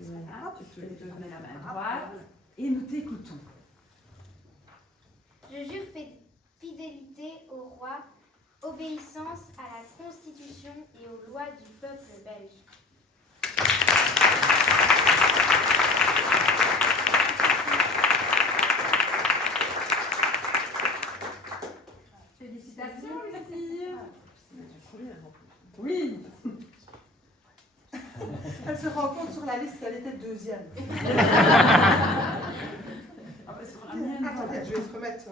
Voilà, tu te mets la main droite et nous t'écoutons. Je jure fidélité au roi, obéissance à la Constitution et aux lois du peuple belge. Félicitations, Lucie. Oui. Elle se rend compte sur la liste qu'elle était deuxième. Sur la mienne, Attendez, je vais se remettre.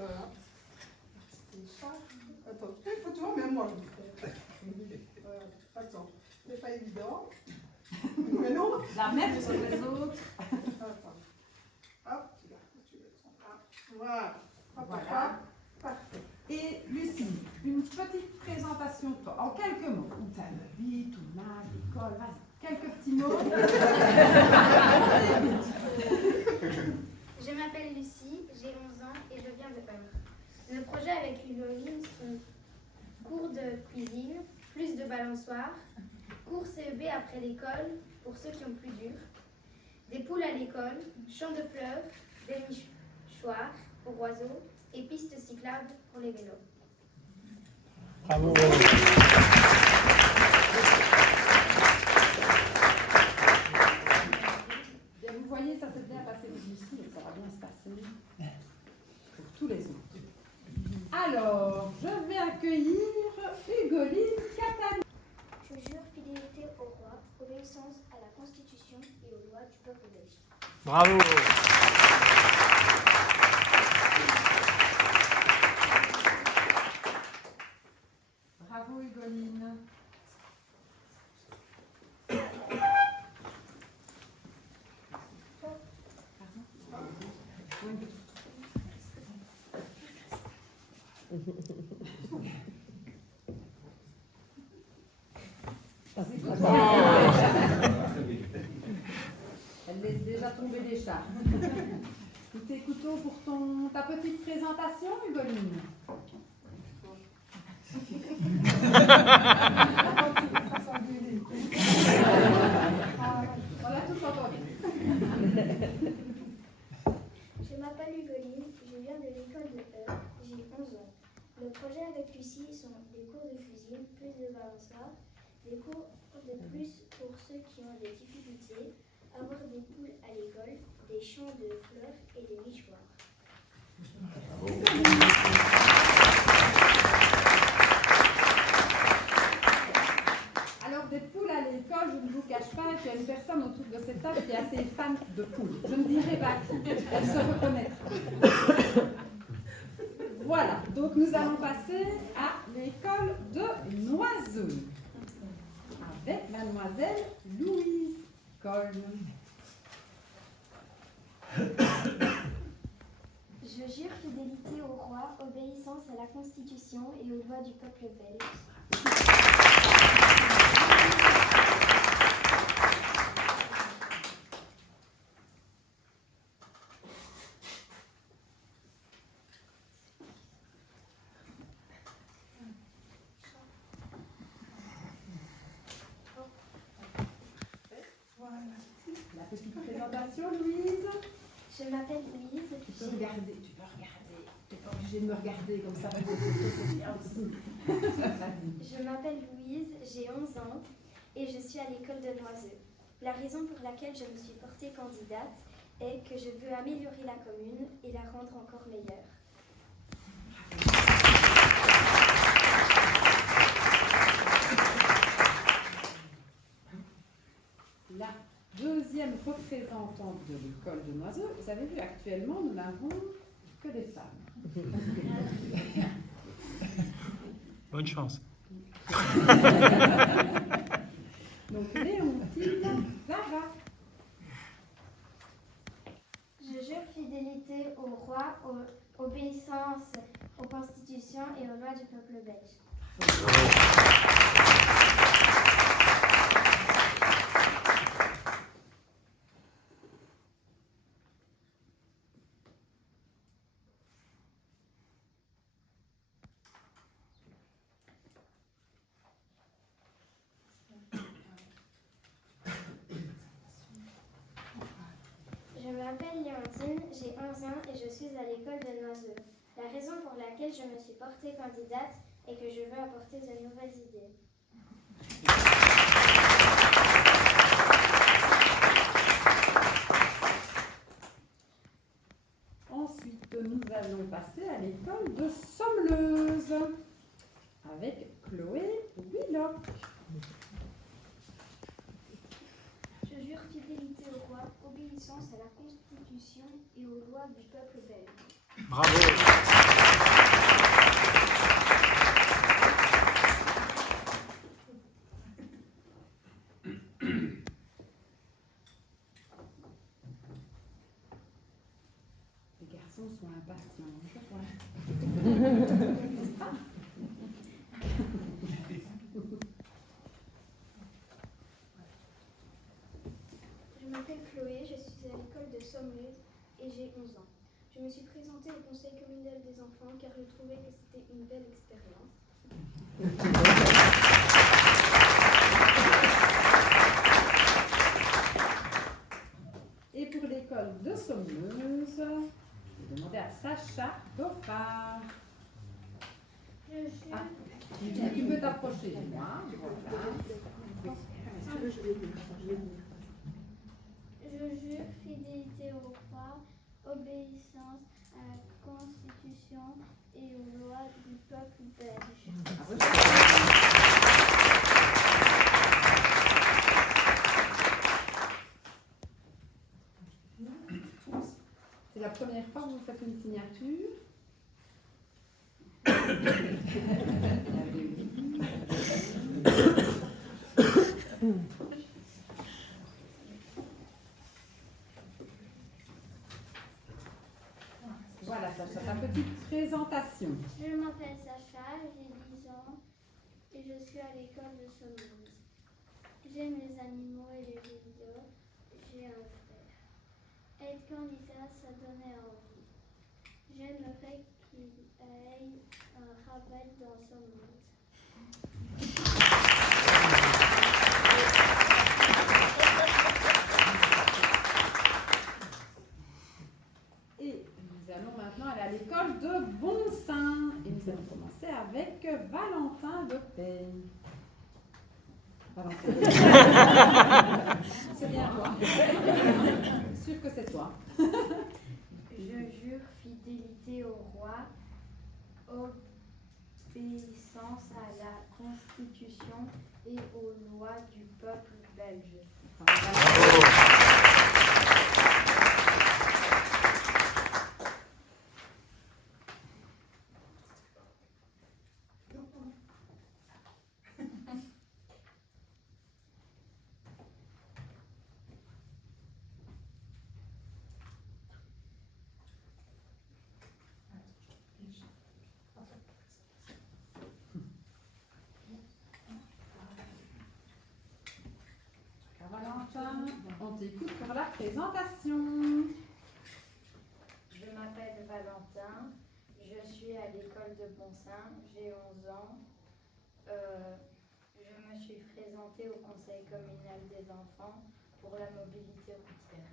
Attends, il faut toujours même moi. Attends, c'est pas évident. Mais non. la mettre sur les autres. Attends. Hop, voilà. Hop, Voilà. hop. Parfait. Et Lucie, une petite présentation de toi, en quelques mots. On t'aime vite, ton âge, l'école, vas-y. Quelques petits mots. Je m'appelle Lucie, j'ai 11 ans et je viens de Eure. Nos projets avec Hugoline sont cours de cuisine, plus de balançoires, cours CEB après l'école pour ceux qui ont plus dur, des poules à l'école, champs de fleurs, des nichoirs pour oiseaux et pistes cyclables pour les vélos. Bravo. Bien, vous voyez, ça s'est bien passé pour Lucie, et ça va bien se passer pour tous les autres. Alors, je vais accueillir Hugoline Catani. Je jure fidélité au roi, obéissance à la Constitution et aux lois du peuple belge. Bravo. Bravo Hugoline. Elle laisse déjà tomber les chats. Nous t'écoutons pour ta petite présentation, Hugoline. On l'a tous entendu. Je m'appelle Hugoline, je viens de l'école de Eure, j'ai 11 ans. Le projet avec Lucie sont des cours de cuisine, plus de balançoires, des cours de plus pour ceux qui ont des difficultés, avoir des poules à l'école, des champs de fleurs et des nichoirs. Alors, des poules à l'école, je ne vous cache pas qu'il y a une personne autour de cette table qui est assez fan de poules. Je ne dirai pas qui. Elle se reconnaîtra. Voilà, donc nous allons passer à l'école de Noiseux avec mademoiselle Louise Colm. Je jure fidélité au roi, obéissance à la Constitution et aux lois du peuple belge. La petite présentation, Louise. Je m'appelle Louise. Tu peux regarder, tu n'es pas obligée de me regarder comme ça pour les photos, c'est bien aussi. Vas-y. Je m'appelle Louise, j'ai 11 ans et je suis à l'école de Noiseux. La raison pour laquelle je me suis portée candidate est que je veux améliorer la commune et la rendre encore meilleure. La deuxième représentante de l'école de Noiseux, vous avez vu, actuellement, nous n'avons que des femmes. Bonne chance. Donc, Léontine Zara. Je jure fidélité au roi, obéissance aux constitutions et aux lois du peuple belge. Je m'appelle Léontine, j'ai 11 ans et je suis à l'école de Noiseux. La raison pour laquelle je me suis portée candidate est que je veux apporter de nouvelles idées. Ensuite, nous allons passer à l'école de Sommeleuse avec Chloé Willock. Je jure fidélité au roi, obéissance à la Constitution et aux lois du peuple belge. Bravo. Les garçons sont impatients, je vois. N'est-ce pas? Je m'appelle Chloé, je suis à l'école de Sommeleuse et j'ai 11 ans. Je me suis présentée au conseil communal des enfants car je trouvais que c'était une belle expérience. Et pour l'école de Sommeleuse, je vais demander à Sacha Goffard. Ah, tu peux t'approcher de moi. Voilà. Je jure fidélité au roi, obéissance à la Constitution et aux lois du peuple belge. C'est la première fois que vous faites une signature. Voilà, Sacha, ta petite présentation. Je m'appelle Sacha, j'ai 10 ans et je suis à l'école de Sommeleuse. J'aime les animaux et les jeux vidéo. J'ai un frère. Être candidat, ça donnait envie. J'aimerais qu'il ait un rappel dans Sommeleuse. Et nous allons maintenant aller à l'école de Bonsaint. Et nous allons commencer avec Valentin de Paye. Valentin. C'est bien toi. Sûr que c'est toi. Je jure fidélité au roi, obéissance à la Constitution et aux lois du peuple belge. Valentin, on t'écoute pour la présentation. Je m'appelle Valentin, je suis à l'école de Bonsaint, j'ai 11 ans. Je me suis présentée au conseil communal des enfants pour la mobilité routière.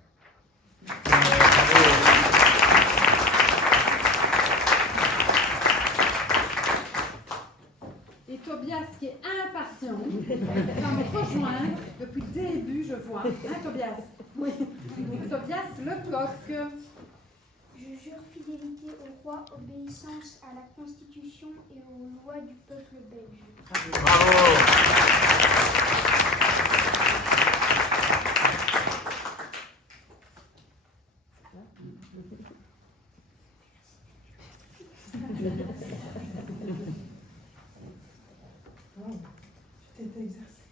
Et Tobias, qui est impatient, va me rejoindre depuis le début, je vois. Hein, Tobias? Oui. Tobias, le coq. Je jure fidélité au roi, obéissance à la Constitution et aux lois du peuple belge. Je t'ai exercé.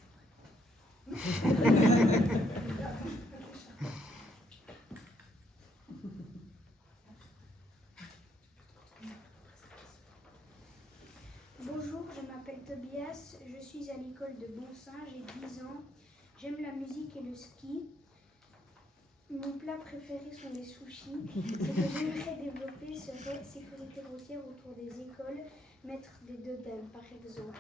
Bonjour, je m'appelle Tobias, je suis à l'école de Bonsaint, j'ai 10 ans. J'aime la musique et le ski. Mon plat préféré sont les sushis. Ce que j'aimerais développer serait sécurité routière autour des écoles, mettre des dodanes par exemple.